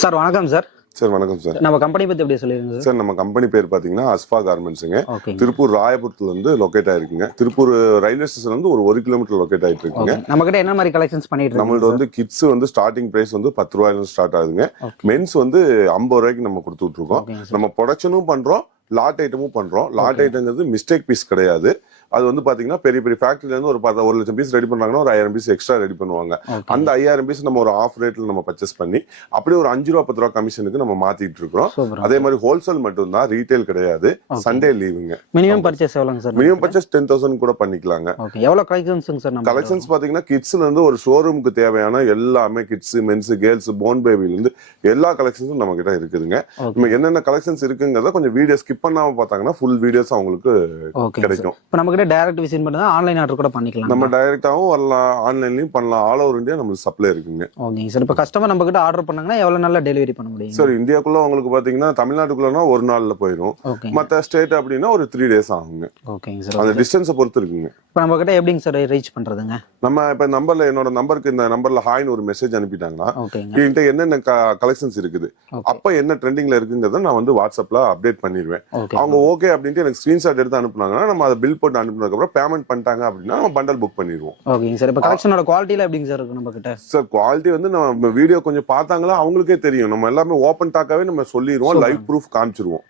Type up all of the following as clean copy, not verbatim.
Sir வணக்கம் sir. Sir வணக்கம் sir. நம்ம கம்பெனி பத்தி எப்படி சொல்லிருங்க சார்? சார் நம்ம கம்பெனி பேர் பாத்தீங்கன்னா அஸ்பா கார்மெண்ட்ஸுங்க. திருப்பூர் ராயபுரத்துல வந்து லொகேட் ஆயிருக்குங்க. திருப்பூர் ரயில்வே ஸ்டேஷன் வந்து ஒரு 1 கிலோமீட்டர் லொகேட் ஆயிட்டு இருக்குங்க. நம்ம கிட்ட என்ன மாதிரி கலெக்ஷன்ஸ் பண்ணிட்டு இருக்கோம்? நம்மள்ட்ட வந்து கிட்ஸ் வந்து ஸ்டார்டிங் பிரைஸ் வந்து 10 ரூபாயில ஸ்டார்ட் ஆகுதுங்க. மென்ஸ் வந்து 50 ரூபாய்க்கு நம்ம கொடுத்துட்டு இருக்கோம். நம்ம ப்ரொடக்ஷனும் பண்றோம், லாட் ஐட்டமும் பண்றோம். லாட் ஐட்டங்கிறது மிஸ்டேக் பீஸ் கிடையாது. அது வந்து பாத்தீங்கன்னா பெரிய பெரிய ஃபேக்டரியில இருந்து ஒரு 1 லட்சம் பீஸ் ரெடி பண்றாங்கன்னா ஒரு 1000 பீஸ் எக்ஸ்ட்ரா ரெடி பண்ணுவாங்க. அந்த 5000 பீஸ் நம்ம ஒரு ஆஃப் ரேட்ல நம்ம பர்ச்சேஸ் பண்ணி அப்படியே ஒரு 5 ரூபா 10 ரூபா கமிஷனுக்கு நம்ம மாத்திட்டு இருக்கோம். அதே மாதிரி ஹோல்சேல் மட்டும் தான், ரீட்டைல் கிடையாது. சண்டே லீவுங்க. மினிமம் பர்ச்சேஸ் எவ்வளவுங்க சார்? மினிமம் பர்ச்சேஸ் 10,000 கூட பண்ணிக்கலாங்க. எவ்வளவு கலெக்ஷன்ஸ் சார்? கலெக்ஷன்ஸ் பாத்தீங்கன்னா கிட்ஸ்ல இருந்து ஒரு ஷோரூமுக்கு தேவையான எல்லாமே கிட்ஸ், மென்ஸ், கேர்ள்ஸ், போன் பேபில இருந்து எல்லா கலெக்ஷன்ஸும் நம்ம கிட்ட இருக்குதுங்க. நம்ம என்னென்ன கலெக்ஷன்ஸ் இருக்குங்கிறத கொஞ்சம் வீடியோ ஸ்கிப் பண்ணாம பார்த்தாங்கன்னா ஃபுல் வீடியோஸ் அவங்களுக்கு கிடைக்கும். இப்போ நம்ம கிட்ட டைரக்ட் விசிட் பண்ணா ஆன்லைன் ஆர்டர் கூட பண்ணிக்கலாம். நம்ம டைரக்டாவும் வரலாம், ஆன்லைன்லயும் பண்ணலாம். ஆல் ஓவர் இந்தியா நமக்கு சப்ளை இருக்குங்க. ஓகேங்க சார். இப்போ கஸ்டமர் நம்ம கிட்ட ஆர்டர் பண்ணாங்கன்னா எவ்வளவு நாள்ல டெலிவரி பண்ண முடியும் சார்? இந்தியாக்குள்ள உங்களுக்கு பாத்தீங்கன்னா தமிழ்நாட்டுக்குள்ளனா ஒரு நாள்ல போயிடும். மத்த ஸ்டேட் அப்படின்னா ஒரு 3 டேஸ் ஆகுங்க. ஓகேங்க சார். அந்த டிஸ்டன்ஸை பொறுத்து இருக்குங்க. இப்போ நம்ம கிட்ட எப்படிங்க சார் ரீச் பண்றதுங்க? நம்ம இப்ப நம்பர்ல என்னோட நம்பருக்கு இந்த நம்பர்ல ஹாய்னு ஒரு மெசேஜ் அனுப்பிட்டாங்கன்னா என்கிட்ட என்னென்ன கலெக்ஷன்ஸ் இருக்குது, அப்ப என்ன ட்ரெண்டிங்ல இருக்குங்கிறத நான் வந்து வாட்ஸ்அப்ல அப்டேட் பண்ணிடுவேன். அவங்க ஓகே அப்படின்ட்டு எனக்கு ஸ்கிரீன்ஷாட் எடுத்து அனுப்புனாங்கன்னா நம்ம அதை பில் போட்டு அனுப்புனதுக்கு அப்புறம் பேமெண்ட் பண்ணிட்டாங்க அப்படின்னா நம்ம பண்டல் புக் பண்ணிடுவோம். ஓகேங்க சார். இப்போ கலெக்ஷனோட குவாலிட்டில எப்படிங்க சார் இருக்கு நம்ம கிட்ட? சார் குவாலிட்டி வந்து நம்ம வீடியோ கொஞ்சம் பார்த்தாங்களா அவங்களுக்கே தெரியும். நம்ம எல்லாமே ஓப்பன் டாக்காவே நம்ம சொல்லிடுவோம், லைவ் ப்ரூஃப் காமிச்சிருவோம்.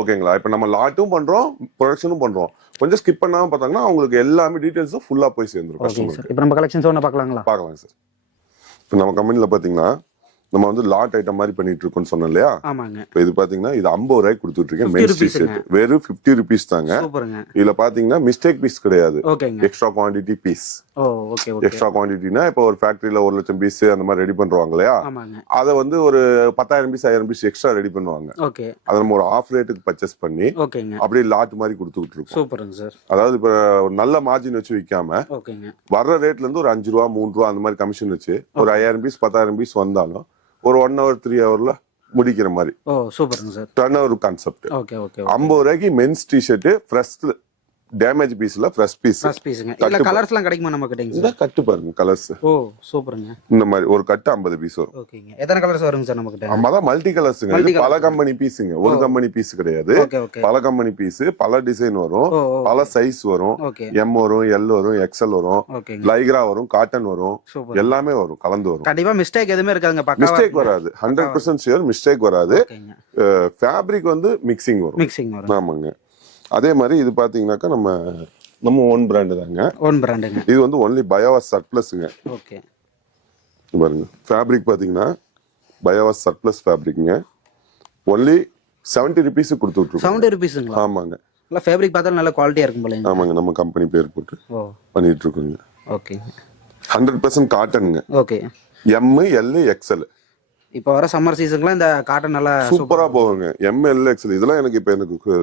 ஓகேங்களா? இப்போ நம்ம லாட்டும் பண்றோம், ப்ரொடக்ஷனும் பண்றோம். கொஞ்சம் ஸ்கிப் பண்ணாம பார்த்தாங்கன்னா அவங்களுக்கு எல்லாமே டீடைல்ஸும் ஃபுல்லா போய் சேர்ந்துரும். இப்போ நம்ம கலெக்ஷன்ஸ் ஒன்று பார்க்கலாங்களா? பார்க்கலாம் சார். இப்போ நம்ம கம்பெனில பாத்தீங்கன்னா நம்ம வந்து லாட் ஐட்டம் மாதிரி பண்ணிட்டு இருக்கோம்னு சொன்னோம் இல்லையா? ஆமாங்க. இப்போ இது பாத்தீங்கன்னா இது 50 ரூபாய்க்கு கொடுத்துட்டு இருக்கேன். மென்ஸ் டி-ஷர்ட் வெறும் 50 ரூபீஸ் தாங்க. இதுல பாத்தீங்கன்னா மிஸ்டேக் பீஸ் கிடையாது. Extra quantity piece. எக்ஸ்ட்ரா குவாண்டிட்டினா இப்போ ஒரு ஃபேக்டரியில 1 லட்சம் பீஸ் அந்த மாதிரி ரெடி பண்றாங்க இல்லையா? அதை வந்து ஒரு 10,000 பீஸ் 1000 பீஸ் எக்ஸ்ட்ரா ரெடி பண்ணுவாங்க. அதை நம்ம ஒரு ஆஃப் ரேட்டுக்கு பர்ச்சேஸ் பண்ணி அப்படியே லாட் மாதிரி கொடுத்துட்டு இருக்கோம். அதாவது இப்ப நல்ல மார்ஜின் வச்சு விற்காம வர்ற ரேட்ல இருந்து ஒரு 5 ரூபா 3 ரூபா அந்த மாதிரி கமிஷன் வச்சு ஒரு 5000 பீஸ் 10,000 பீஸ் வந்தாலும் ஒரு 1 hour 3 hourல முடிக்கிற மாதிரி. Turn over concept. 50 ரூபாய்க்கு மென்ஸ் டி-ஷர்ட் ஃப்ரெஷ் டேமேஜ் பீஸ்ல ஃப்ரெஷ் பீஸ். இல்ல கலர்ஸ்லாம் கிடைக்குமா நம்ம கிட்ட? இந்த கட்டு பாருங்க கலர்ஸ். ஓ சூப்பர்ங்க. இந்த மாதிரி ஒரு கட்டு 50 பீஸ் வரும். ஓகேங்க. எத்தனை கலர்ஸ் வருங்க சார் நம்ம கிட்ட? அதான் மல்டி கலர்ஸ்ங்க. இது பல கம்பெனி பீஸ்ங்க. ஒரு கம்பெனி பீஸ் கிடையாது. பல கம்பெனி பீஸ், பல டிசைன் வரும், பல சைஸ் வரும். எம் வரும், எல் வரும், எக்ஸ்எல் வரும், லைக்ரா வரும், காட்டன் வரும், எல்லாமே வரும், கலந்து வரும். கண்டிப்பா மிஸ்டேக் எதுவுமே இருக்காதுங்க. மிஸ்டேக் வராது. 100% ஷூர் மிஸ்டேக் வராது. ஃபேப்ரிக் வந்து மிக்சிங் வரும். ஆமாங்க. அதே மாதிரி இது பாத்தீங்கன்னாக்கா நம்ம ஓன் பிராண்ட் தாங்க. ஓன் பிராண்டுங்க. இது வந்து ஒன்லி பயோவாஸ் சர்ப்ளஸ்ங்க. ஓகே. பாருங்க ஃபேப்ரிக் பாத்தீங்கன்னா பயோவாஸ் சர்ப்ளஸ் ஃபேப்ரிக்ங்க. ஒன்லி 70 ரூபீஸ் கொடுத்துட்டு இருக்கோம். 70 ரூபீஸ்ங்களா? ஆமாங்க. இல்ல ஃபேப்ரிக் பார்த்தா நல்ல குவாலிட்டியா இருக்கும் போல. ஆமாங்க. நம்ம கம்பெனி பேர் போட்டு பண்ணிட்டு இருக்கோங்க. ஓகே. 100% காட்டன்ங்க. ஓகே. M, L, XL. இப்போ வர சம்மர் சீசன்க்குலாம் இந்த காட்டன் நல்லா சூப்பரா போகுங்க. எம், எல், எக்ஸ்எல் இதெல்லாம் எனக்கு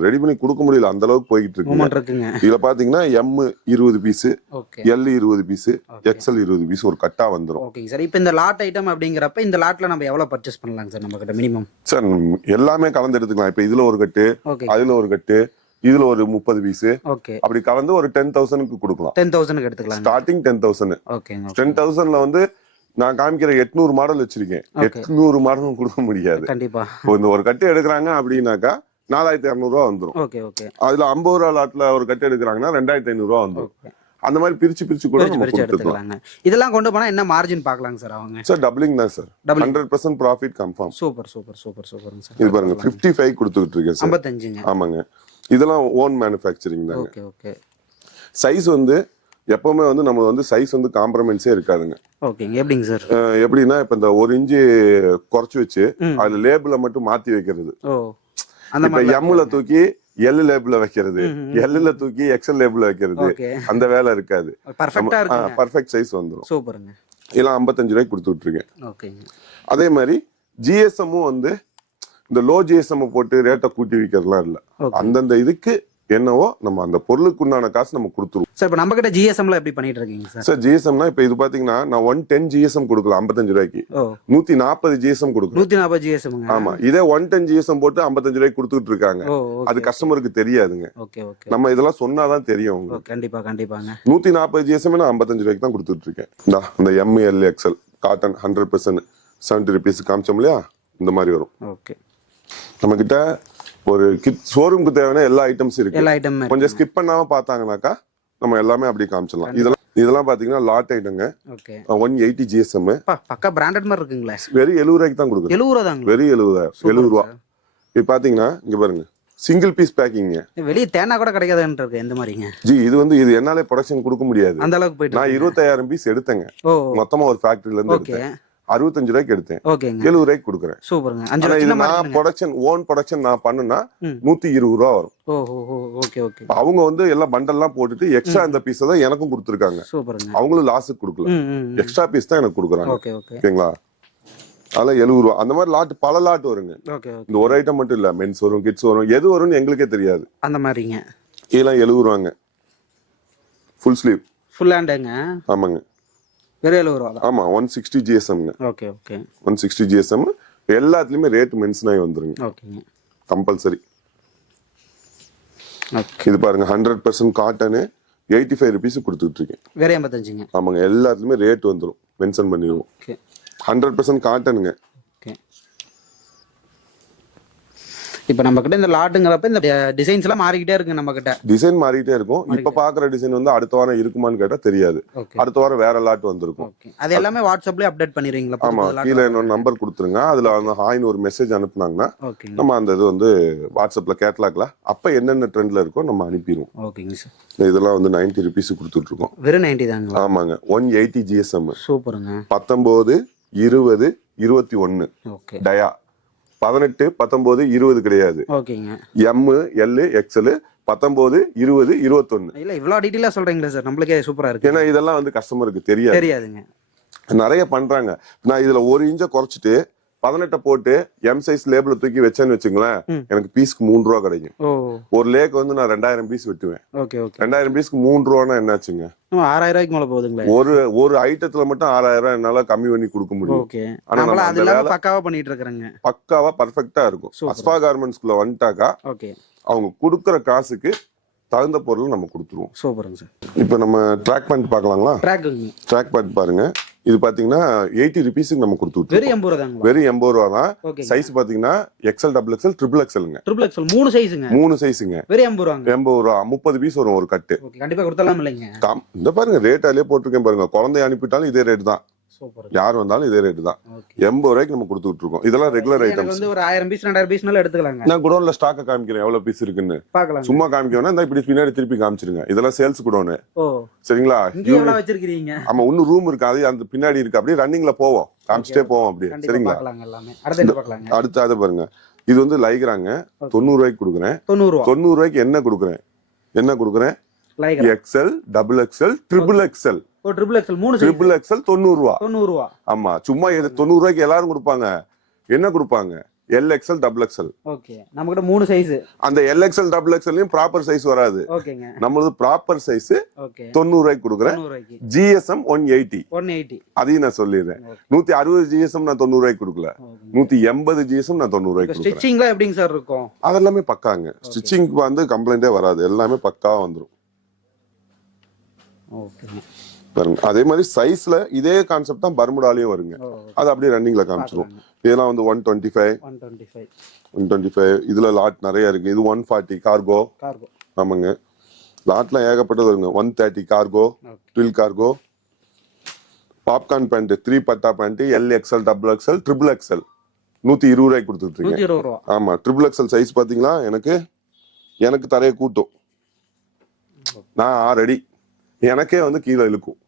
ரெடி பண்ணி கொடுக்க முடியல, அந்த அளவுக்கு போயிட்டு இருக்குங்க. இதுல பாத்தீங்கன்னா M 20 piece, L 20 piece, XL 20 piece ஒரு கட்டா வந்துரும். Okay sir. இப்போ இந்த லாட் ஐட்டம் அப்படிங்கறப்ப இந்த லாட்ல நம்ம எவ்வளவு பர்ச்சேஸ் பண்ணலாம் சார் நம்ம கிட்ட மினிமம்? சார் எல்லாமே கலந்து எடுத்துக்கலாம். இப்போ இதுல ஒரு கட்டு, அதுல ஒரு கட்டு, இதுல ஒரு 30 பீஸ், அப்படி கலந்து ஒரு 10,000க்கு கொடுக்கலாம். 10,000க்கு எடுத்துக்கலாம். ஸ்டார்டிங் 10,000. 10,000ல வந்து நான் காமிக்கிற 800 மாடல் வச்சிருக்கேன். 800 மாடலும் கொடுக்க முடியாது. கண்டிப்பா. இந்த ஒரு கட்டு எடுக்கிறாங்க அப்படின்னாக்கா 4,200 ரூபா வந்துரும். அதுல 50 ரூபா லாட்ல ஒரு கட்டு எடுக்கிறாங்கன்னா 2,500 ரூபா வந்துரும். அந்த மாதிரி பிரிச்சு கூட நம்ம கொடுத்துக்கலாம். இதெல்லாம் கொண்டு போனா என்ன மார்ஜின் பார்க்கலாங்க சார் அவங்க? சார் டபுளிங் தான் sir. 100% profit confirm. Super super super super sir. இது பாருங்க 55 கொடுத்துட்டு இருக்கேன் சார். 55ங்க. ஆமாங்க. இதெல்லாம் ஓன் மேனுஃபேக்சரிங் தாங்க. Okay okay. சைஸ் வந்து எப்பவுமே வந்து நம்ம வந்து சைஸ் வந்து காம்ப்ரமைஸே இருக்காதுங்க. ஓகேங்க. எப்படிங்க சார்? எப்படின்னா இப்ப இந்த 1 இன்ச் குறைச்சு வச்சு அதுல லேபிள மட்டும் மாத்தி வைக்கிறது. அந்த எம்ல தூக்கி எல் லேபிள வைக்கிறது, எல்ல தூக்கி எக்ஸ்எல் லேபிள வைக்கிறது, அந்த வேலை இருக்காது. பர்ஃபெக்ட் சைஸ் வந்துரும். சூப்பருங்க. இதெல்லாம் 55 ரூபாய்க்கு கொடுத்துட்டு இருக்கேன். அதே மாதிரி ஜிஎஸ்எம்மும் வந்து இந்த லோ ஜிஎஸ்எம் போட்டு ரேட்டை கூட்டி வைக்கிறதுலாம் இல்ல. அந்தந்த இதுக்கு என்னவோ நம்ம அந்த பொருளுக்கு உண்டான காசு நம்ம கொடுத்துருவோம். சார் இப்போ நம்ம கிட்ட ஜிஎஸ்எம்ல எப்படி பண்ணிட்டு இருக்கீங்க சார்? சார் ஜிஎஸ்எம்னா இப்போ இது பாத்தீங்கன்னா நான் 110 ஜிஎஸ்எம் கொடுக்கலாம் 55 ரூபாய்க்கு. 140 ஜிஎஸ்எம் கொடுக்கலாம். 140 ஜிஎஸ்எம். ஆமா. இதே 110 ஜிஎஸ்எம் போட்டு 55 ரூபாய்க்கு கொடுத்துட்டு இருக்காங்க. அது கஸ்டமருக்கு தெரியாதுங்க. நம்ம இதெல்லாம் சொன்னாதான் தெரியும். கண்டிப்பா கண்டிப்பாங்க. 140 ஜிஎஸ்எம் நான் 55 ரூபாய்க்கு தான் கொடுத்துட்டு இருக்கேன். இந்த M, L, XL cotton 100% 70 rupees காமிச்சோம் இல்லையா? இந்த மாதிரி வரும். ஓகே. நம்ம கிட்ட ஒரு ஷோரூமுக்கு தேவையான எல்லா ஐட்டம்ஸ் இருக்கு. எல்லா ஐட்டம் கொஞ்சம் ஸ்கிப் பண்ணாம பார்த்தாங்கனாக்கா நம்ம எல்லாமே அப்படி காமிச்சிடலாம். இதெல்லாம் பாத்தீங்கன்னா லாட் ஐட்டங்க. ஓகே. 180 GSM. பக்கா பிராண்டட் மாதிரி இருக்குங்களா? வெறும் 70 ரூபாய்க்கு தான் கொடுக்குறோம். 70 ரூபாய் தாங்க. வெறும் 70 ரூபா. இது பாத்தீங்கன்னா இங்க பாருங்க, சிங்கிள் பீஸ் பேக்கிங். வெளிய தேனா கூட கிடைக்காதுன்னு இருக்கு. எந்த மாதிரிங்க ஜி? இது என்னால ப்ரொடக்ஷன் கொடுக்க முடியாது. அந்த அளவுக்கு போயிட்டு நான் 25,000 பீஸ் எடுத்தேங்க. மொத்தமா ஒரு ஃபேக்டரியில இருந்து எடுத்தேன். 65 ரூபாய்க்கு எடுத்தேன். 70 ரூபாய்க்கு கொடுக்குறேன். சூப்பருங்க. நான் ப்ரொடக்ஷன் ஓன் ப்ரொடக்ஷன் நான் பண்ணுனா 120 ரூபா வரும். Okay okay. அவங்க வந்து எல்லாம் பண்டல்லாம் போட்டுட்டு எக்ஸ்ட்ரா இந்த பீஸ் தான் எனக்கும் கொடுத்துருக்காங்க. சூப்பருங்க. அவங்களும் லாஸுக்கு கொடுக்கல, எக்ஸ்ட்ரா பீஸ் தான் எனக்கு கொடுக்குறாங்க. ஓகேங்களா? அதெல்லாம் 70 ரூபா. அந்த மாதிரி லாட் பல லாட் வருங்க. இந்த ஒரு ஐட்டம் மட்டும் இல்ல, மென்ஸ் வரும், கிட்ஸ் வரும், எது வரும்னு எங்களுக்கே தெரியாது. அந்த மாதிரிங்க. இதெல்லாம் 70 ரூபாங்க. ஃபுல் ஸ்லீவ் ஃபுல் ஹேண்டுங்க. ஆமாங்க. வெறும் 70 ரூபா. ஆமா, 160 GSM. Okay okay. 160 GSM. எல்லாத்துலயுமே ரேட் மென்ஷன் ஆகி வந்துருங்க. ஓகேங்க. கம்பல்சரி. இது பாருங்க, 100% காட்டன், 85 ருபீஸ் கொடுத்துட்டு இருக்கேன். வேற 85ங்க. ஆமாங்க, எல்லாத்துலயுமே ரேட் வந்துரும், மென்ஷன் பண்ணிடுவோம். ஓகே. 100% காட்டனுங்க. ஓகே. இப்போ நம்ம கிட்ட இந்த லாட்டுங்கிறப்ப இந்த டிசைன்ஸ் எல்லாம் மாறிக்கிட்டே இருக்கு. நம்ம கிட்ட டிசைன் மாறிக்கிட்டே இருக்கும். இப்ப பாக்குற டிசைன் வந்து அடுத்த வாரம் இருக்குமான்னு கேட்டா தெரியாது. அடுத்த வாரம் வேற லாட் வந்திருக்கும். அது எல்லாமே வாட்ஸ்அப்லயே அப்டேட் பண்ணிடுவீங்களா? ஆமா, கீழே என்னோட நம்பர் கொடுத்துருங்க. அதுல வந்து ஹாய்னு ஒரு மெசேஜ் அனுப்புனாங்கன்னா நம்ம அந்த இது வந்து வாட்ஸ்அப்ல கேட்லாக்ல அப்ப என்னென்ன ட்ரெண்ட்ல இருக்கோ நம்ம அனுப்பிடுவோம். ஓகேங்க சார். இதெல்லாம் வந்து 90 ருபீஸ் கொடுத்துட்டு இருக்கோம். வெறும் 90 தாங்க. ஆமாங்க. 180 GSM. சூப்பருங்க. 19, 20, 21 டயா. 18, 19, 20 கிடையாது. ஓகேங்க. M, L, XL, 19, 20, 21. இல்ல இவ்ளோ டீடைலா சொல்றீங்களா சார்? நம்மளுக்கே சூப்பரா இருக்கு. ஏன்னா இதெல்லாம் வந்து கஸ்டமருக்கு தெரியாதுங்க. நிறைய பண்றாங்க. நான் இதுல 1 இன்ச்ச குறைச்சிட்டு 18 போட்டு M சைஸ் லேபிள் தூக்கி வச்சேன்னு வச்சுங்களேன், எனக்கு பீஸ்க்கு 3 ரூபா கிடைக்கும். ஒரு லேக் வந்து நான் 2000 பீஸ் வெட்டுவேன். 2000 பீஸ்க்கு 3 ரூபானா என்னாச்சுங்க? 6000 ரூபாய்க்கு மேல போகுதுங்களா? ஒரு ஐட்டத்துல மட்டும் 6000 என்னால கம்மி பண்ணி கொடுக்க முடியும். ஆனா நம்ம அதெல்லாம் பக்காவா பண்ணிட்டு இருக்கறங்க. பக்காவா பர்ஃபெக்ட்டா இருக்கும். அஸ்பா கார்மெண்ட்ஸ்க்குள்ள வந்துட்டாக்கா அவங்க கொடுக்குற காசுக்கு தகுந்த பொருள் நம்ம கொடுத்துருவோம். சூப்பருங்க சார். இப்போ நம்ம ட்ராக் பேண்ட் பார்க்கலாங்களா? ட்ராக் பேண்ட் பாருங்க. இது பாத்தீங்கன்னா 80 ருபீஸ்க்கு நம்ம கொடுத்துட்டு. வெறும் 80 ரூபா தாங்க. வெறும் 80 ரூபா தான். சைஸ் பாத்தீங்கன்னா XL, XXL, XXXLங்க. XXL 3 சைஸ்ங்க. 3 சைஸ்ங்க. வெறும் 80 ரூபாங்க. 80 ரூபா. 30 பீஸ் வரும் ஒரு கட்டு. கண்டிப்பா கொடுத்தலாம் இல்லைங்க. இந்த பாருங்க ரேட் அதிலே போட்டுருக்கேன் பாருங்க. குழந்தை அனுப்பிட்டாலும் இதே ரேட் தான். யார் வந்தாலும் இதே ரேட் தான். 80 ரூபாய்க்கு நம்ம கொடுத்துட்டு இருக்கோம். இதெல்லாம் ரெகுலர் ஐட்டம்ஸ். வந்து ஒரு 1000 பீஸ் 2000 பீஸ்னால எடுத்துக்கலாங்க. நான் குடோன்ல ஸ்டாக்க காமிக்கிறேன் எவ்வளவு பீஸ் இருக்குன்னு. பார்க்கலாம். சும்மா காமிக்கவேனா இந்த இப்படி பின்னாடி திருப்பி காமிச்சிருங்க. இதெல்லாம் சேல்ஸ் குடோன். சரிங்களா? இங்க எவ்வளவு வச்சிருக்கீங்க? ஆமா, இன்னும் ரூம் இருக்கு. அது அந்த பின்னாடி இருக்கு. அப்படியே ரன்னிங்ல போவோம். காமிச்சிட்டே போவோம் அப்படியே. சரிங்களா? பார்க்கலாங்க எல்லாமே. அடுத்து பார்க்கலாங்க. அடுத்து அத பாருங்க. இது வந்து லைக்ராங்க. 90 ரூபாய்க்கு கொடுக்குறேன். 90 ரூபாய்க்கு என்ன கொடுக்குறேன்? XL, XXL, XXL. XXL 90 ரூபா. 90 ரூபா. ஆமா, சும்மா 90 ரூபாய்க்கு எல்லாரும் கொடுப்பாங்க. என்ன கொடுப்பாங்க? LXL, XXL. ஓகே. நம்ம கிட்ட 3 சைஸ். அந்த LXL, XXLலயும் ப்ராப்பர் சைஸ் வராது. ஓகேங்க. நம்மளது ப்ராப்பர் சைஸ். ஓகே. 90 ரூபாய்க்கு கொடுக்குறேன். GSM 180. அதையும் நான் சொல்லிடுறேன். 160 GSM நான் 90 ரூபாய்க்கு கொடுக்கல. 180 GSM நான் 90 ரூபாய்க்கு கொடுக்குறேன். ஸ்டிச்சிங்லாம் எப்படிங்க சார் இருக்கும்? அதெல்லாமே பக்காங்க. ஸ்டிச்சிங்க்கு வந்து கம்ப்ளைண்டே வராது. எல்லாமே பக்காவா வந்துரும். ஓகே. அதே மாதிரி சைஸ்ல இதே கான்செப்ட் தான் பர்முடாலயும் வருங்க. அது அப்படியே ரன்னிங்ல காமிச்சிரும். இதெல்லாம் வந்து 125. இதுல லாட் நிறைய இருக்கு. இது 140 கார்கோ. ஆமாங்க. லாட்ல ஏகப்பட்டது வருங்க. 130 கார்கோ, 12 கார்கோ. பாப்கார்ன் பேண்ட் 3 பட்டா பேண்ட் LXL, XXL, XXL 120 ரூபாய்க்கு கொடுத்துட்டு இருக்கேன். ஆமா, XXL சைஸ் பாத்தீங்களா? எனக்கு தரைய கூட்டும். நான் ஆல்ரெடி எனக்கே வந்து கீழே இழுக்கும்.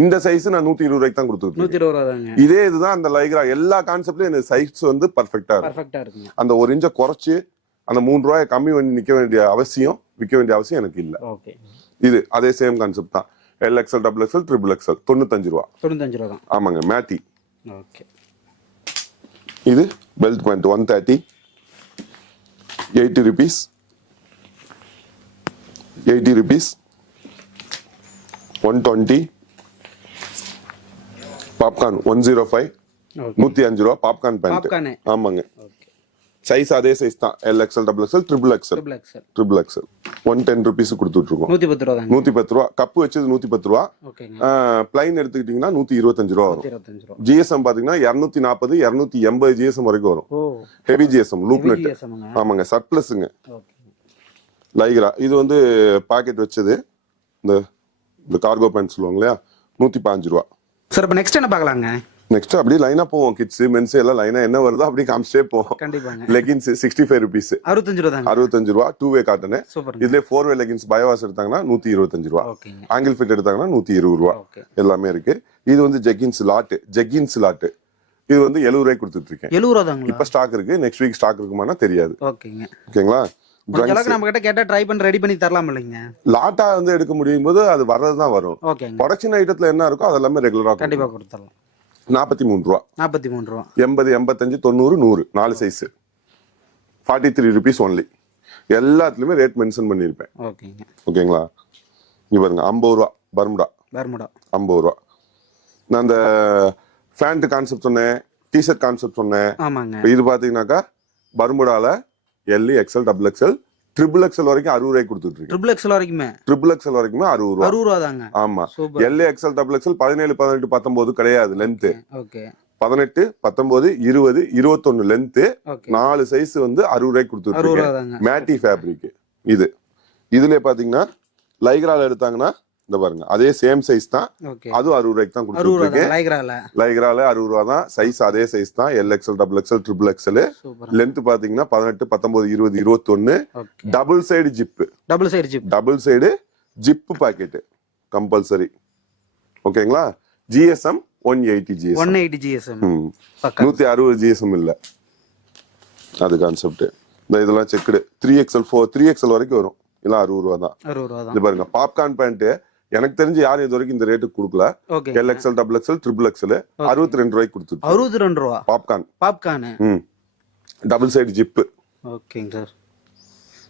இந்த சைஸ் நான் 120 ரூபாய்க்கு தான் கொடுத்துட்டு 120 ரூபா தாங்க. இதே இதுதான் அந்த லைக்ரா. எல்லா கான்செப்ட்லயும் எனக்கு சைஸ் வந்து பர்ஃபெக்ட்டா இருக்கும். அந்த 1 இன்ச்ச குறைச்சு அந்த 3 ரூபாயை கம்மி பண்ணி விற்க வேண்டிய அவசியம் எனக்கு இல்ல. ஓகே. இது அதே சேம் கான்செப்ட் தான். LXL, XXL, XXL 95 ரூபா. 95 ரூபா தான். ஆமாங்க, மேட்டி. ஓகே. இது belt pant 130. 80 rupees. 80 rupees. 120. Popcorn 105. 105 ரூபா பாப்கார்ன் பேண்ட். ஆமாங்க. சைஸ் அதே சைஸ் தான் LXL XXL triple XL 110 rupees கொடுத்துட்டு இருக்கோம். 110 ரூபா தாங்க. 110 ரூபா. கப்பு வச்சது 110 ரூபா. ஓகேங்க. பிளைன் எடுத்துக்கிட்டீங்கன்னா 125 ரூபா வரும். 125 ரூபா. GSM பாத்தீங்கன்னா 240 280 GSM வரைக்கும் வரும். Heavy GSM loop net. ஆமாங்க, சர்ப்ளஸ்ங்க. ஓகே. லைக்ரா இது வந்து பாக்கெட் வச்சது இந்த கார்கோ பேண்ட் சொல்லுவாங்க இல்லையா, 115 ரூபா. சார் இப்போ நெக்ஸ்ட் என்ன பார்க்கலாங்க? நெக்ஸ்ட் அப்படியே லைனா போவோம். கிட்ஸ் மென்ஸ் எல்லாம் லைனா என்ன வருதோ அப்படியே காமிச்சிட்டே போவோம். கண்டிப்பாங்க. Leggings 65 rupees. 65 ரூபா தாங்க. 65 ரூபா 2-way காட்டன். சூப்பர். இதுல 4-way லெகின்ஸ் பயோவாஸ் எடுத்தாங்கன்னா 125 ரூபா. ஓகேங்க. ஆங்கிள் ஃபிட் எடுத்தாங்கன்னா 120 ரூபா. எல்லாமே இருக்கு. இது வந்து ஜெகின்ஸ் லாட். இது வந்து 70 ரூபாய்க்கு கொடுத்துட்டு இருக்கேன். 70 ரூபா தாங்க. இப்ப ஸ்டாக் இருக்கு. நெக்ஸ்ட் வீக் ஸ்டாக் இருக்குமானா தெரியாது. ஓகேங்க. ஓகேங்களா? உங்களுக்கு நம்ம கிட்ட கேட்டா ட்ரை பண்ணி ரெடி பண்ணி தரலாம் இல்லைங்க. லாட்டா வந்து எடுக்க முடியும் போது அது வரதுதான் வரும். ஓகேங்க. ப்ரொடக்ஷன் ஐட்டத்துல என்ன இருக்கோ அதெல்லாமே ரெகுலரா கண்டிப்பா கொடுத்துடலாம். 43 ரூபா. 43 ரூபா. 80 85 90 100 4 சைஸ் 43 rupees ஒன்லி. எல்லாத்துலயுமே ரேட் மென்ஷன் பண்ணிருப்பேன். ஓகேங்க. ஓகேங்களா? இங்க பாருங்க 50 ரூபா பர்முடா 50 ரூபா. நான் அந்த பேண்ட் கான்செப்ட் சொன்னேன், டிஷர்ட் கான்செப்ட் சொன்னேன். ஆமாங்க. இது பாத்தீங்கன்னாக்கா பர்முடால L XL XXL triple XL வரைக்கும் 60 ரூபாய்க்கு கொடுத்துட்டு இருக்கேன். triple XL வரைக்குமே 60 ரூபா. 60 ரூபா தாங்க. ஆமா. L XL XXL 17 18 19 கிடையாது லென்த். ஓகே. 18 19 20 21 லென்த். 4 சைஸ் வந்து 60 ரூபாய்க்கு கொடுத்துட்டு இருக்கேன். மேட்டி ஃபேப்ரிக் இது. இதுல பாத்தீங்கன்னா லைக்ரால எடுத்தாங்கன்னா இந்த பாருங்க அதே சேம் சைஸ் தான். அதுவும் 60 ரூபாய்க்கு தான் கொடுத்துட்டு இருக்கேன். லைக்ரால 60 ரூபா தான். சைஸ் அதே சைஸ் தான். L XL XXL triple XL. Length பாத்தீங்கன்னா 18 19 20 21. Double side zip pocket compulsory. ஓகேங்களா? GSM 180 GSM. 160 GSM இல்ல. அது கான்செப்ட். இதெல்லாம் செக்குடு 3XL 3XL வரைக்கும் வரும். இல்ல 60 ரூபா தான். இது பாருங்க பாப்கார்ன் பேண்ட். எனக்கு தெரிஞ்சு யாரும் இது வரைக்கும் இந்த ரேட்டுக்கு கொடுக்கல. L XL XXL triple XL 62 ரூபாய்க்கு கொடுத்துட்டு. 62 ரூபா பாப்கார்ன். Double side zip. ஓகேங்க சார்.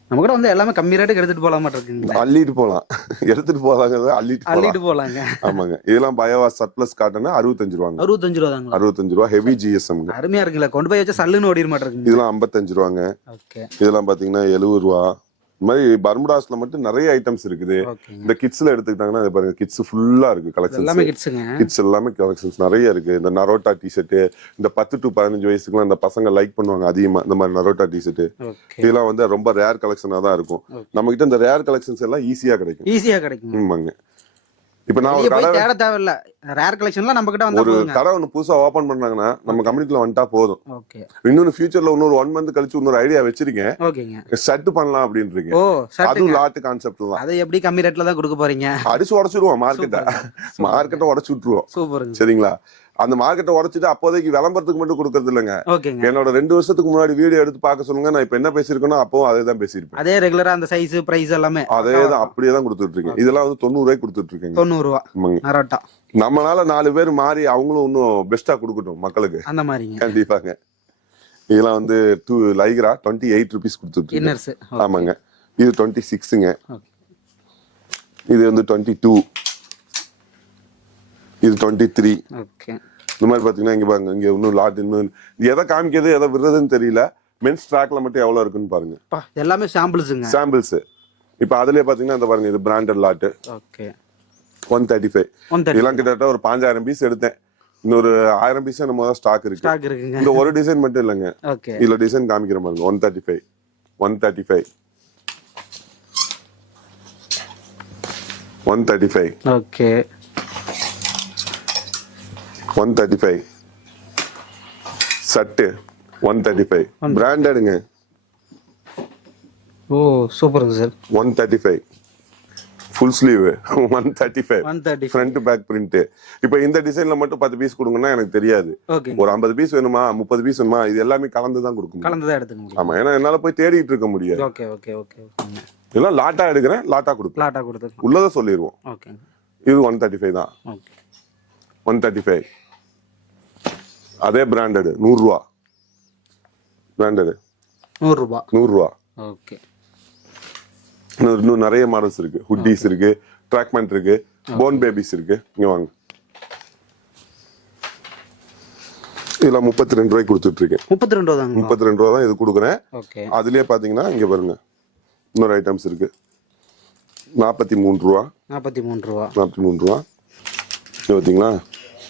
நம்ம கூட வந்து எல்லாமே கம்மி ரேட்டுக்கு எடுத்துட்டு போலாம் மாட்டீங்களா? அள்ளிட்டு போலாம். எடுத்துட்டு போலாங்க. அள்ளிட்டு போலாங்க. ஆமாங்க. இதெல்லாம் பயோவா சர்ப்ளஸ் காட்டன் 65 ரூபாங்க. 65 ரூபா தாங்க. 65 ரூபா ஹெவி GSM. அருமையா இருக்குல்ல. கொண்டு போய் வச்சா சல்லுன்னு ஓடிர மாட்டேங்குது. இதெல்லாம் 55 ரூபாங்க. ஓகே. இதெல்லாம் பாத்தீங்கன்னா 70 ரூபா. இந்த மாதிரி பர்முடாஸ்ல மட்டும் நிறைய ஐட்டம்ஸ் இருக்குது. இந்த கிட்ஸ்ல எடுத்துக்கிட்டாங்கன்னா பாருங்க கிட்ஸ் ஃபுல்லா இருக்கு கலெக்ஷன்ஸ். எல்லாமே கிட்ஸ் எல்லாமே கலெக்ஷன்ஸ் நிறைய இருக்கு. இந்த நரோட்டா டிஷர்ட் இந்த 10 to 15 வயசுக்குலாம் இந்த பசங்க லைக் பண்ணுவாங்க அதிகமா. இந்த மாதிரி நரோட்டா டிஷர்ட் இதெல்லாம் வந்து ரொம்ப ரேர் கலெக்ஷனா தான் இருக்கும். நம்ம கிட்ட இந்த ரேர் கலெக்ஷன்ஸ் எல்லாம் ஈஸியா கிடைக்கும். ஆமாங்க. இப்ப நான் ஒரு கடை தேட தேவையில்ல. ரேர் கலெக்ஷன்ல நம்ம கிட்ட வந்து ஒரு கடை ஒன்னு புதுசா ஓபன் பண்ணாங்கன்னா நம்ம கம்யூனிட்டில வந்துட்டா போதும். ஓகே. இன்னொரு ஃபியூச்சர்ல இன்னொரு 1 month கழிச்சு இன்னொரு ஐடியா வச்சிருக்கேன். ஓகேங்க. செட் பண்ணலாம் அப்படின்னு இருக்கேன். அது லாட் கான்செப்ட் தான். அதை எப்படி கம்மி ரேட்ல தான் கொடுக்க போறீங்க? அடிச்சு உடைச்சிடுவோம் மார்க்கெட்டை உடைச்சு விட்டுருவோம். சூப்பர். சரிங்களா? அந்த மார்க்கெட்டை உடைச்சிட்டு அப்போதைக்கு விளம்பரத்துக்கு மட்டும் கொடுக்கறது இல்லைங்க. என்னோட 2 வருஷத்துக்கு முன்னாடி வீடியோ எடுத்து பார்க்க சொல்லுங்க. நான் இப்ப என்ன பேசிருக்கேனோ அப்போ அதே தான் பேசிருப்பேன். அதே ரெகுலரா அந்த சைஸ் பிரைஸ் எல்லாமே அதே தான் அப்படியே தான் கொடுத்துட்டு இருக்கேன். இதெல்லாம் வந்து 90 ரூபாய்க்கு கொடுத்துட்டு இருக்கேன். 90 ரூபா. நம்மளால 4 பேர் மாறி அவங்களும் இன்னும் பெஸ்டா கொடுக்கட்டும் மக்களுக்கு. அந்த மாதிரி கண்டிப்பாங்க. இதெல்லாம் வந்து லைக்ரா 28 rupees கொடுத்துட்டு இருக்கேன். ஆமாங்க. இது 26ங்க. இது வந்து 22. இது 23. ஓகே. இந்த மாதிரி பாத்தீங்கன்னா இங்க பாருங்க இங்க இன்னும் லாட் இன்னும் எதை காமிக்கிறது எதை விடுறதுன்னு தெரியல. மென்ஸ் ட்ராக்ல மட்டும் எவ்வளவு இருக்குன்னு பாருங்க. எல்லாமே சாம்பிள்ஸ். இப்ப அதுலயே பாத்தீங்கன்னா இந்த பாருங்க இது பிராண்டட் லாட். ஓகே. 135. இதெல்லாம் கிட்டத்தட்ட ஒரு 5000 பீஸ் எடுத்தேன். இன்னொரு 1000 பீஸ் நம்ம ஸ்டாக் இருக்கு. இந்த ஒரு டிசைன் மட்டும் இல்லைங்க. இதுல டிசைன் காமிக்கிற பாருங்க. 135 135. ஓகே. 135 சட்டு 135 பிராண்டடுங்க. ஓ சூப்பருங்க sir. 135 full sleeve 135 front back print. இப்போ இந்த டிசைன்ல மட்டும் 10 பீஸ் கொடுங்கன்னா எனக்கு தெரியாது. ஒரு 50 பீஸ் வேணுமா 30 பீஸ் வேணுமா இது எல்லாமே கலந்து தான் கொடுக்கணும். கலந்து தான் எடுத்துக்க முடியும். ஆமா. ஏன்னா என்னால போய் தேடிட்டு இருக்க முடியாது. Okay okay okay. இதெல்லாம் லாட்டா எடுக்கிறேன். லாட்டா கொடுத்து உள்ளத சொல்லிடுவோம். ஓகே. இது 135 தான். ஓகே. 135 அதே பிராண்டட் 100 ரூபா. பிராண்டட் 100 ரூபா. ஓகே. இன்னும் நிறைய மாடல்ஸ் இருக்கு. ஹுட்டீஸ் இருக்கு, ட்ராக் பேண்ட் இருக்கு, போன் பேபிஸ் இருக்கு. இங்க வாங்க. இதெல்லாம் 32 ரூபாய்க்கு கொடுத்துட்டு இருக்கேன். 32 ரூபா தாங்க. 32 ரூபா தான் இது கொடுக்குறேன். ஓகே. அதுலயே பாத்தீங்கன்னா இங்க பாருங்க இன்னொரு ஐட்டம்ஸ் இருக்கு. 43 ரூபா. 43 ரூபா. 43 ரூபா. இது பாத்தீங்களா?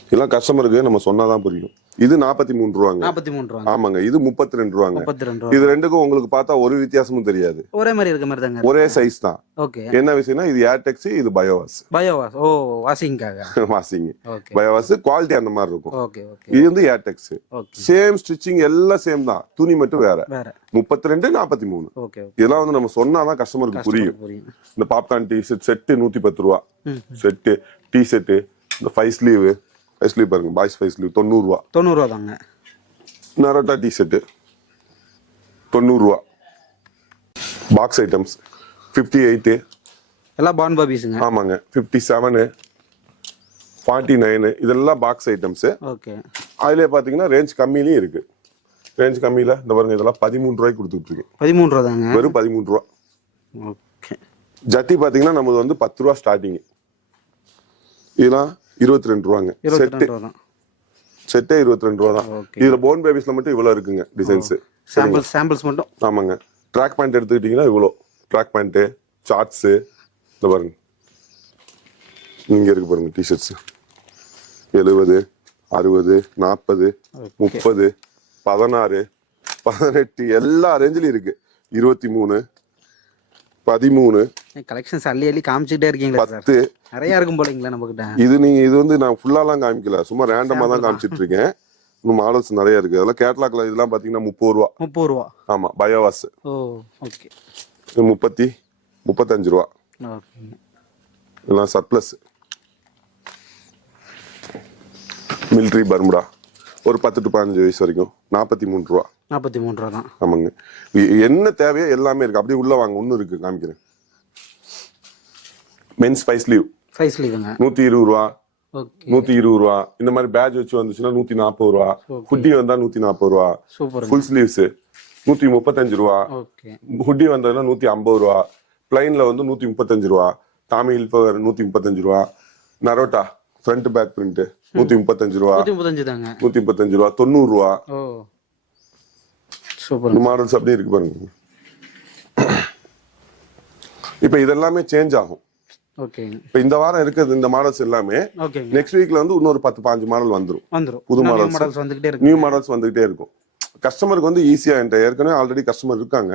இதெல்லாம் கஸ்டமருக்கு நம்ம சொன்னாதான் புரியும். இது 43 ரூபாங்க. 43 ரூபா. ஆமாங்க. இது 32 ரூபாங்க. 32 ரூபா. இது ரெண்டுக்கும் உங்களுக்கு பார்த்தா ஒரு வித்தியாசமும் தெரியாது. ஒரே மாதிரி இருக்க மாதிரி தாங்க. ஒரே சைஸ் தான். ஓகே. என்ன விஷயம்னா இது ஏர்டெக்ஸ், இது பயோவாஸ். பயோவாஸ். ஓ, வாஷிங்காக. வாஷிங். ஓகே. பயோவாஸ் குவாலிட்டி அந்த மாதிரி இருக்கும். Okay okay. இது வந்து ஏர்டெக்ஸ். ஓகே. சேம் ஸ்டிச்சிங் எல்லாம் சேம் தான். துணி மட்டும் வேற. வேற. 32 43. ஓகே. இதெல்லாம் வந்து நம்ம சொன்னாதான் கஸ்டமருக்கு புரியும். இந்த பாப்கார்ன் டி ஷர்ட் செட் 110 ரூபா. செட் டி ஷர்ட் இந்த 5 ஸ்லீவ் பாருங்க பாய்ஸ் 5 ஸ்லீவ் 90 ரூபா. 90 ரூபா தாங்க. நரோட்டா டி ஷர்ட் 90 ரூபா. Box items 58. எல்லாம் பான் பாபிஸ்ங்க. ஆமாங்க. 57 49 இதெல்லாம் பாக்ஸ் ஐட்டம்ஸ். ஓகே. அதுலயே பாத்தீங்கன்னா ரேஞ்ச் கம்மியிலயும் இருக்கு. ரேஞ்ச் கம்மியில இந்த பாருங்க இதெல்லாம் 13 ரூபாய்க்கு கொடுத்துட்டு இருக்கேன். 13 ரூபா தாங்க. வெறும் 13 ரூபா. ஓகே. ஜட்டி பாத்தீங்கன்னா நமக்கு வந்து 10 ரூபா ஸ்டார்டிங். இதெல்லாம் 22 ரூபாங்க. செட்டு செட்டே 22 ரூபா தான். இதுல போன் பேபிஸ்ல மட்டும் இவ்வளவு இருக்குங்க டிசைன்ஸ். சாம்பிள்ஸ் மட்டும். ஆமாங்க. ட்ராக் பேண்ட் எடுத்துக்கிட்டீங்கன்னா இவ்வளோ ட்ராக் பேண்ட் சார்ட்ஸ் இந்த பாருங்க. இங்க இருக்கு பாருங்க டிஷர்ட்ஸ் 70 60 40 30 16 18 எல்லா ரேஞ்சிலும் இருக்கு. 23 13 கலெக்ஷன்ஸ் அள்ளி காமிச்சிட்டே இருக்கீங்களா சார்? 10 நிறைய இருக்கும் போலீங்களா நம்ம கிட்ட. இது வந்து நான் ஃபுல்லாலாம் காமிக்கல, சும்மா ரேண்டமா தான் காமிச்சிட்டு இருக்கேன். இன்னும் மாடல்ஸ் நிறைய இருக்கு. அதெல்லாம் கேட்டலாக்ல இதெல்லாம் பாத்தீங்கன்னா 30 ரூபா. 30 ரூபா. ஆமா பயோவாஸ். ஓ ஓகே. 35 ரூபா. ஓகே. இதெல்லாம் சர்ப்ளஸ் மிலிட்டரி பர்முடா ஒரு 10 to 15 வயசு வரைக்கும் 43 ரூபா. 43 ரூபா தான். ஆமாங்க. என்ன தேவையோ எல்லாமே இருக்கு. அப்படியே உள்ள வாங்க, ஒன்னும் இருக்கு காமிக்கிறேன். மென்ஸ் 5 ஸ்லீவ் 120 ரூபா. 120 ரூபா. இந்த மாதிரி பேட்ச் வச்சு வந்துச்சுன்னா 140 ரூபா. ஹுட்டி வந்தா 140 ரூபா. ஃபுல் ஸ்லீவ்ஸ் 135 ரூபா. ஹுட்டி வந்ததுன்னா 150 ரூபா. பிளைன்ல வந்து 135 ரூபா. டாமி ஹில்ஃபர் 135 ரூபா. நரோட்டா ஃப்ரண்ட் பேக் பிரிண்ட் 135 ரூபா. 135 ரூபா. 90 ரூபா. மாடல்ஸ் அப்படியே இருக்கு பாருங்க. இப்ப இதெல்லாமே சேஞ்ச் ஆகும். இப்ப இந்த வாரம் இருக்கிறது இந்த மாடல்ஸ் எல்லாமே நெக்ஸ்ட் வீக்ல வந்து இன்னொரு 10-15 மாடல் வந்துரும். புது மாடல்ஸ் நியூ மாடல்ஸ் வந்துகிட்டே இருக்கும். கஸ்டமருக்கு வந்து ஈஸியா என்கிட்ட ஏற்கனவே ஆல்ரெடி கஸ்டமர் இருக்காங்க.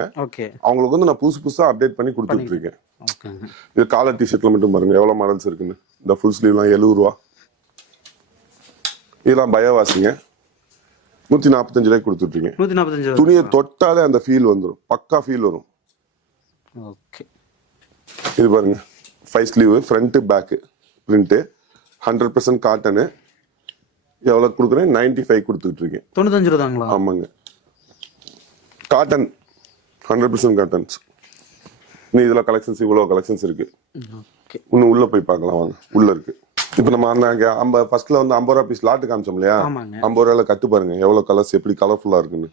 அவங்களுக்கு வந்து நான் புதுசா அப்டேட் பண்ணி கொடுத்துட்டு இருக்கேன். இது காலர் டிஷர்ட்ல மட்டும் பாருங்க எவ்வளவு மாடல்ஸ் இருக்குன்னு. இந்த ஃபுல் ஸ்லீவ்லாம் 70 ரூபா. இதெல்லாம் பயோவாசிங்க 145 ரூபாய்க்கு கொடுத்துட்டு இருக்கேன். துணியை தொட்டாலே அந்த ஃபீல் வந்துடும். பக்கா ஃபீல் வரும். இது பாருங்க 5 sleeve front back print 100% cotton. எவ்வளவு கொடுக்குறேன்? 95 கொடுத்துட்டு இருக்கேன். 95 ரூபாங்களா? ஆமாங்க. Cotton 100% cottons. இன்னும் இதுல கலெக்ஷன்ஸ் இவ்வளவு கலெக்ஷன்ஸ் இருக்கு. இன்னும் உள்ள போய் பார்க்கலாம் வாங்க. உள்ள இருக்கு. இப்ப நம்ம ஃபர்ஸ்ட்ல வந்து 50 ரூபா பீஸ் லாட்டு காமிச்சோம் இல்லையா? 50 ரூபாயில கட்டு பாருங்க எவ்வளவு கலர்ஸ் எப்படி கலர்ஃபுல்லா இருக்குன்னு.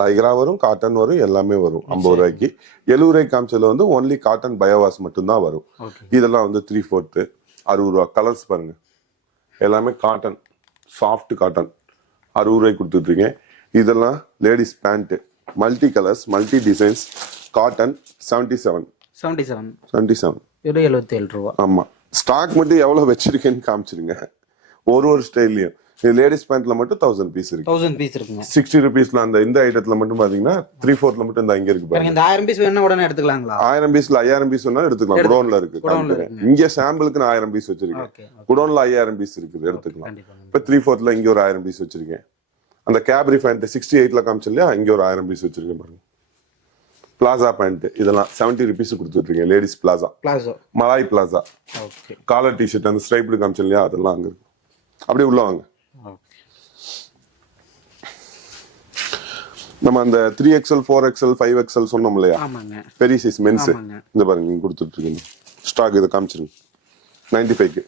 லைக்ரா வரும், காட்டன் வரும், எல்லாமே வரும் 50 ரூபாய்க்கு. 70 ரூபாய்க்கு காமிச்சதுல வந்து ஒன்லி காட்டன் பயோவாஸ் மட்டும் தான் வரும். இதெல்லாம் வந்து 3/4 60 ரூபா. கலர்ஸ் பாருங்க எல்லாமே காட்டன், சாஃப்ட் காட்டன் 60 ரூபாய்க்கு கொடுத்துட்டு இருக்கேன். இதெல்லாம் ladies pant multi colours multi designs cotton 77 77 ரூபா. ஆமா. ஸ்டாக் மட்டும் எவ்வளவு வச்சிருக்கேன்னு காமிச்சிருங்க. ஒரு ஸ்டைல்லயும். இது லேடிஸ் பேண்ட்ல மட்டும் 1000 பீஸ் இருக்கு. 1000 பீஸ் இருக்குங்க. 60 ரூபீஸ்ல இந்த ஐட்டத்துல மட்டும் பாத்தீங்கன்னா 3/4 மட்டும் இந்த இங்க இருக்கு பாருங்க. இந்த 1000 பீஸ் வேணா உடனே எடுத்துக்கலாங்களா? 1000 பீஸ்ல 5000 பீஸ் வேணா எடுத்துக்கலாம். குடோன்ல இருக்கு. இங்க சாம்பிளுக்கு நான் 1000 பீஸ் வச்சிருக்கேன். குடோன்ல 5000 பீஸ் இருக்குது, எடுத்துக்கலாம். இப்ப 3/4 இங்க ஒரு 1000 பீஸ் வச்சிருக்கேன். அந்த கேப்ரி பேண்ட் 68ல காமிச்சேன் இல்லையா, இங்க ஒரு 1000 பீஸ் வச்சிருக்கேன் பாருங்க. பிளாசா பேண்ட் இதெல்லாம் 70 ரூபீஸ் கொடுத்துட்டு இருக்கேன். லேடிஸ் பிளாசா மலாய் பிளாசா. காலர் டிஷர்ட் அந்த ஸ்ட்ரைப்டு காமிச்சேன் இல்லையா, அதெல்லாம் அங்க இருக்கு. அப்படியே உள்ள வாங்க. நம்ம அந்த 3XL 4XL 5XL சொன்னோம் இல்லையா, பெரிய சைஸ் மென்ஸ் இந்த பாருங்க இங்க கொடுத்துட்டு இருக்கீங்க. ஸ்டாக் இதை காமிச்சிருங்க 95க்கு.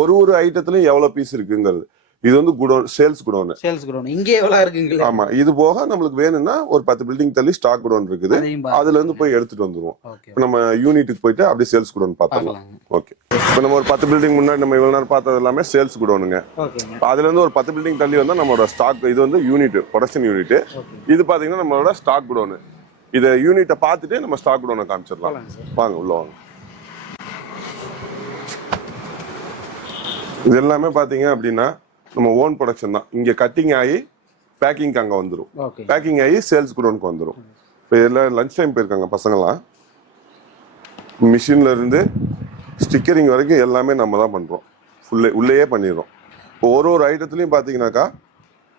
ஒரு ஐட்டத்துலயும் எவ்வளவு பீஸ் இருக்குங்கிறது. இது வந்து godown, sales godown. Sales godown இங்கே எவ்வளவு இருக்குங்களா? ஆமா, இது போக நம்மளுக்கு வேணும்னா ஒரு 10 பில்டிங் தள்ளி ஸ்டாக் குடோன் இருக்குது, அதுல இருந்து போய் எடுத்துட்டு வந்துருவோம். இப்போ நம்ம யூனிட்டுக்கு போயிட்டு அப்படியே சேல்ஸ் குடோன் பார்த்தலாம். ஓகே, இப்போ நம்ம ஒரு 10 பில்டிங் முன்னாடி நம்ம இவ்வளவு நேரம் பார்த்தது எல்லாமே சேல்ஸ் குடோனுங்க. அதுல இருந்து ஒரு 10 பில்டிங் தள்ளி வந்தா நம்மளோட ஸ்டாக், இது வந்து யூனிட், ப்ரொடக்ஷன் யூனிட். இது பாத்தீங்கன்னா நம்மளோட ஸ்டாக் குடோன். இத யூனிட்டை பார்த்துட்டு நம்ம ஸ்டாக் குடோனை காமிச்சிடலாம். வாங்க உள்ள வாங்க. இது எல்லாமே பாத்தீங்க அப்படின்னா நம்ம ஓன் ப்ரொடக்ஷன் தான். இங்க கட்டிங் ஆகி பேக்கிங் அங்க வந்துடும், பேக்கிங் ஆகி சேல்ஸ் குடோனுக்கு வந்துடும். இப்போ எல்லாம் லஞ்ச் டைம் போயிருக்காங்க பசங்களாம். மிஷின்ல இருந்து ஸ்டிக்கரிங் வரைக்கும் எல்லாமே நம்ம தான் பண்றோம், உள்ளேயே பண்ணிடுறோம். இப்போ ஒரு ஐட்டத்துலையும் பார்த்தீங்கன்னாக்கா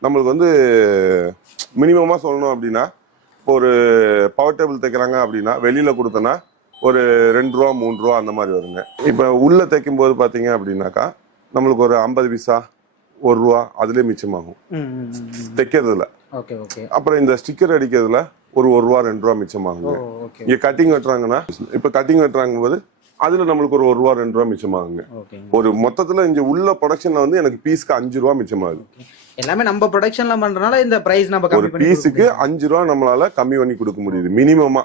நம்மளுக்கு வந்து மினிமமாக சொல்லணும் அப்படின்னா, இப்போ ஒரு பவர் டேபிள் தைக்கிறாங்க அப்படின்னா வெளியில கொடுத்தோன்னா ஒரு 2 ரூபா 3 ரூபா அந்த மாதிரி வருங்க. இப்போ உள்ள தைக்கும் போது பார்த்தீங்க அப்படின்னாக்கா நம்மளுக்கு ஒரு 50 பைசா 1 ரூபா அதுலேயே மிச்சமாகும் தைக்கிறதுல. அப்புறம் இந்த ஸ்டிக்கர் அடிக்கிறதுல ஒரு 1 ரூபா 2 ரூபா மிச்சமாகுங்க. இங்க கட்டிங் வெட்டுறாங்கன்னா, இப்போ கட்டிங் வெட்டுறாங்க போது அதுல நம்மளுக்கு ஒரு 1 ரூபா 2 ரூபா மிச்சமாகுங்க. ஒரு மொத்தத்துல இங்க உள்ள ப்ரொடக்ஷன்ல வந்து எனக்கு பீஸ்க்கு 5 ரூபா மிச்சமாகுது. எல்லாமே நம்ம ப்ரொடக்ஷன்ல பண்றனால இந்த பிரைஸ் நம்ம ஒரு பீஸுக்கு 5 ரூபா நம்மளால கம்மி பண்ணி கொடுக்க முடியுது மினிமமா.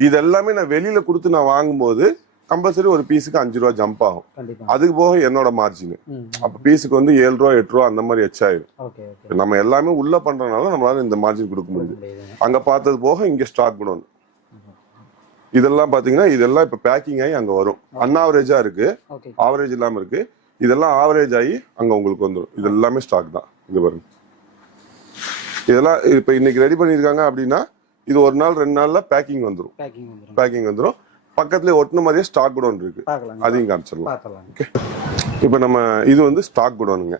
இது எல்லாமே நான் வெளியில கொடுத்து நான் வாங்கும்போது கம்பல்சரி ஒரு பீஸுக்கு 5 ரூபா ஜம்ப் ஆகும். அதுக்கு போக என்னோட மார்ஜின் அப்ப பீஸுக்கு வந்து 7 ரூபா 8 ரூபா அந்த மாதிரி எச்சாயிரும். நம்ம எல்லாமே உள்ள பண்றதுனால நம்மளால இந்த மார்ஜின் கொடுக்க முடியுது. அங்க பார்த்தது போக இங்க ஸ்டாக் குடோன். இதெல்லாம் பாத்தீங்கன்னா இதெல்லாம் இப்ப பேக்கிங் ஆகி அங்க வரும். அன்ஆவரேஜா இருக்கு, ஆவரேஜ் இல்லாம இருக்கு. இதெல்லாம் ஆவரேஜ் ஆகி அங்க உங்களுக்கு வந்துடும். இது எல்லாமே ஸ்டாக் தான். இது வரும். இதெல்லாம் இப்ப இன்னைக்கு ரெடி பண்ணிருக்காங்க அப்படின்னா இது 1 நாள் 2 நாள்ல பேக்கிங் வந்துடும். பக்கத்துலயே ஒட்டின மாதிரியே ஸ்டாக் குடோன் இருக்கு, அதையும் காமிச்சிடலாம். இப்ப நம்ம இது வந்து ஸ்டாக் குடோனுங்க.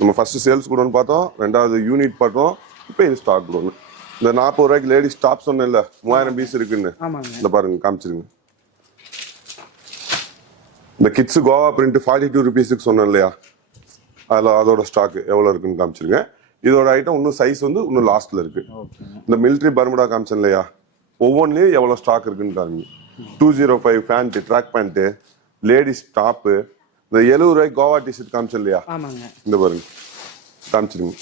நம்ம ஃபர்ஸ்ட் சேல்ஸ் குடோன் பார்த்தோம், 2வது யூனிட் பார்த்தோம், இப்ப இது ஸ்டாக் குடோன். இந்த 40 ரூபாய்க்கு லேடிஸ் டாப் சொன்னேன்ல 3000 பீஸ் இருக்குன்னு, இந்த பாருங்க காமிச்சிருங்க. இந்த கிட்ஸ் கோவா பிரிண்ட் 42 ருபீஸுக்கு சொன்னேன் இல்லையா, அதோட ஸ்டாக் எவ்வளவு இருக்குன்னு காமிச்சிருங்க. இதோட ஐட்டம் இன்னும் சைஸ் வந்து இன்னும் லாஸ்ட்ல இருக்கு. இந்த மிலிட்டரி பர்முடா காமிச்சேன் இல்லையா, ஒவ்வொன்றிலயும் எவ்வளவு ஸ்டாக் இருக்குன்னு காமிங்க. 205 pant, track pant, ladies top. இந்த 70 ரூபாய்க்கு கோவா டிஷர்ட் காமிச்சேன் இல்லையா, இந்த பாருங்க காமிச்சிருங்க.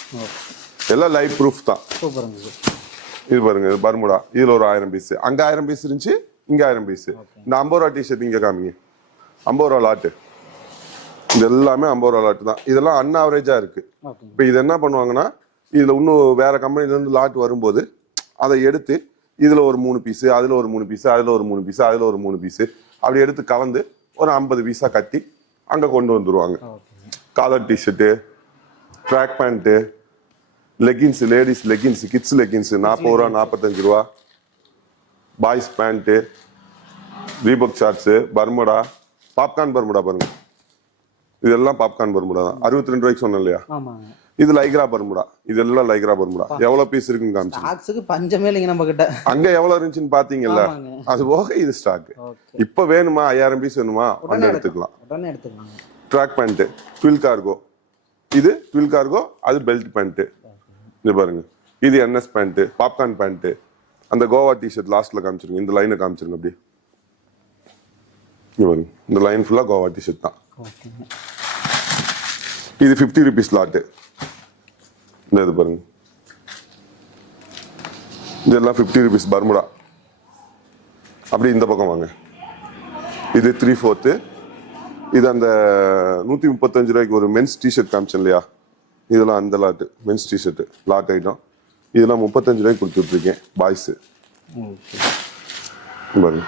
எல்லாம் லைவ் ப்ரூஃப் தான். இது பாருங்க, இது பர்முடா. இதுல ஒரு 1000 பீஸ், அங்க 1000 பீஸ் இருந்துச்சு, இங்க 1000 பீஸ். இந்த 50 ரூபா டிஷர்ட் இங்க காமிங்க, 50 ரூபா லாட்டு. இது எல்லாமே 50 ரூபா லாட்டு தான். இதெல்லாம் அன்ஆவரேஜா இருக்கு. இப்ப இது என்ன பண்ணுவாங்கன்னா, இதுல இன்னும் வேற கம்பெனில இருந்து லாட் வரும்போது அதை எடுத்து இதுல ஒரு 3 பீஸ், அதுல ஒரு 3 பீஸ், அதுல ஒரு 3 பீஸ், அதுல ஒரு 3 பீஸ் அப்படி எடுத்து கலந்து ஒரு 50 பீஸா கட்டி அங்க கொண்டு வந்துருவாங்க. Collar T-shirt, track pant, leggings, ladies leggings, kids leggings 40 ரூபா 45 ரூபா, boys pant, Reebok shorts, Bermuda, popcorn Bermuda பாருங்க. இதெல்லாம் பாப்கார்ன் பர்முடா தான். 62 ரூபாய்க்கு சொன்னேன் இல்லையா, இது லைக்ரா பர்முடா. இதெல்லாம் லைக்ரா பர்முடா. எவ்வளவு பீஸ் இருக்குன்னு காமிச்சு பஞ்சமே இல்லைங்க நம்ம கிட்ட. அங்க எவ்வளவு இருந்துச்சுன்னு பாத்தீங்கல்ல, அது போக இது ஸ்டாக். இப்ப வேணுமா 5000 பீஸ் வேணுமா உடனே எடுத்துக்கலாம். Track pant, twill cargo. இது ட்வில் கார்கோ, அது பெல்ட் பேண்ட். இது பாருங்க, இது என்எஸ் பேண்ட், பாப்கார்ன் பேண்ட். அந்த கோவா டிஷர்ட் லாஸ்ட்ல காமிச்சிருங்க, இந்த லைனை காமிச்சிருங்க அப்படியே. பாருங்க, இந்த லைன் ஃபுல்லா கோவா டிஷர்ட் தான். இது 50 ருபீஸ் லாட்டு. இது பாருங்க, இதெல்லாம் 50 ருபீஸ் பர்முடா. அப்படி இந்த பக்கம் வாங்க, இது 3/4. இது அந்த 135 ரூபாய்க்கு ஒரு மென்ஸ் டிஷர்ட் காமிச்சேன் இல்லையா, இதெல்லாம் அந்த lot mens T-shirt lot item. இதெல்லாம் 35 ரூபாய்க்கு கொடுத்துட்டு இருக்கேன் பாய்ஸ். பாருங்க,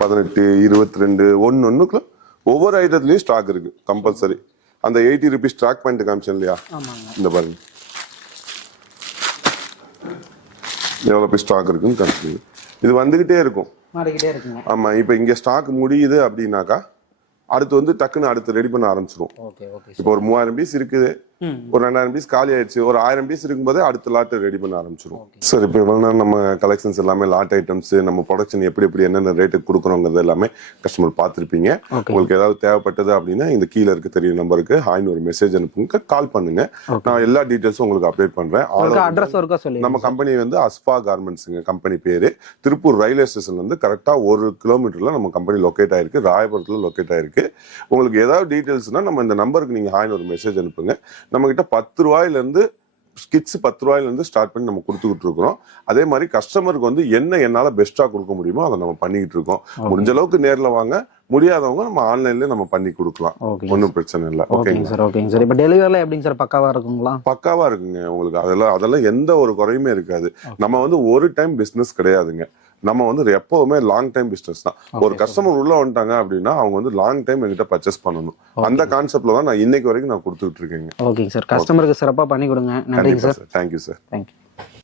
18, 22 ஒன்னுக்குள்ள ஒவ்வொரு ஐட்டத்துலயும் ஸ்டாக் இருக்கு கம்பல்சரி. அந்த 80 ருபீஸ் ட்ராக் பேண்ட் காமிச்சேன் இல்லையா, இந்த பாருங்க எவ்வளவு பீஸ் ஸ்டாக் இருக்குன்னு காமிச்சிருங்க. இது வந்துகிட்டே இருக்கும். ஆமா, இப்ப இங்க ஸ்டாக் முடியுது அப்படின்னாக்கா அடுத்து வந்து டக்குன்னு அடுத்து ரெடி பண்ண ஆரம்பிச்சிரும். இப்போ ஒரு 3000 பீஸ் இருக்குது, ஒரு 2000 பீஸ் காலி ஆயிடுச்சு, ஒரு 1000 பீஸ் இருக்கும்போது அடுத்த லாட் ரெடி பண்ண ஆரம்பிச்சிரும். சார் இப்போ இவ்வளவு நேரம் நம்ம கலெக்ஷன்ஸ் எல்லாமே லாட் ஐட்டம்ஸ், நம்ம ப்ரொடக்ஷன் எப்படி எப்படி என்னென்ன ரேட்டுக்கு கொடுக்குறோங்கிறது எல்லாமே கஸ்டமர் பார்த்துருப்பீங்க. உங்களுக்கு ஏதாவது தேவைப்பட்டது அப்படின்னா இந்த கீழே இருக்க தெரிய நம்பருக்கு ஹாய்னு ஒரு மெசேஜ் அனுப்புங்க, கால் பண்ணுங்க. நான் எல்லா டீடைல்ஸும் உங்களுக்கு அப்டேட் பண்றேன். நம்ம கம்பெனி வந்து அஸ்பா கார்மெண்ட்ஸுங்க கம்பெனி பேரு. திருப்பூர் ரயில்வே ஸ்டேஷன் வந்து கரெக்டா 1 கிலோமீட்டர்ல நம்ம கம்பெனி லொக்கேட் ஆயிருக்கு, ராயபுரத்துல லொக்கேட் ஆயிருக்கு. உங்களுக்கு ஏதாவது டீடைல்ஸ்னா நம்ம இந்த நம்பருக்கு நீங்க ஹாய்னு ஒரு மெசேஜ் அனுப்புங்க. நம்ம கிட்ட 10 ரூபாயில இருந்து ஸ்கிட்ஸ் 10 ரூபாயில இருந்து ஸ்டார்ட் பண்ணி நம்ம கொடுத்துக்கிட்டு இருக்கிறோம். அதே மாதிரி கஸ்டமருக்கு வந்து என்ன என்னால பெஸ்டா கொடுக்க முடியுமோ அதை நம்ம பண்ணிக்கிட்டு இருக்கோம். முடிஞ்ச அளவுக்கு நேர்ல வாங்க, முடியாதவங்க நம்ம ஆன்லைன்ல நம்ம பண்ணி கொடுக்கலாம். ஒன்றும் பிரச்சனை இல்லை. ஓகேங்க சார். ஓகேங்க சார். இப்போ டெலிவரில எப்படிங்க சார் பக்காவா இருக்குங்களா? பக்காவா இருக்குங்க உங்களுக்கு. அதெல்லாம் எந்த ஒரு குறையுமே இருக்காது. நம்ம வந்து ஒரு டைம் பிசினஸ் கிடையாதுங்க. நம்ம வந்து எப்பவுமே லாங் டைம் பிசினஸ் தான். ஒரு கஸ்டமர் உள்ள வந்துட்டாங்க அப்படின்னா அவங்க வந்து லாங் டைம் எங்கிட்ட பர்ச்சேஸ் பண்ணணும். அந்த கான்செப்ட்ல தான் நான் இன்னைக்கு வரைக்கும் நான் கொடுத்துட்டு இருக்கேங்க. ஓகேங்க சார். கஸ்டமருக்கு சிறப்பா பண்ணி கொடுங்க. நன்றிங்க சார். Thank you sir. தேங்க்யூ.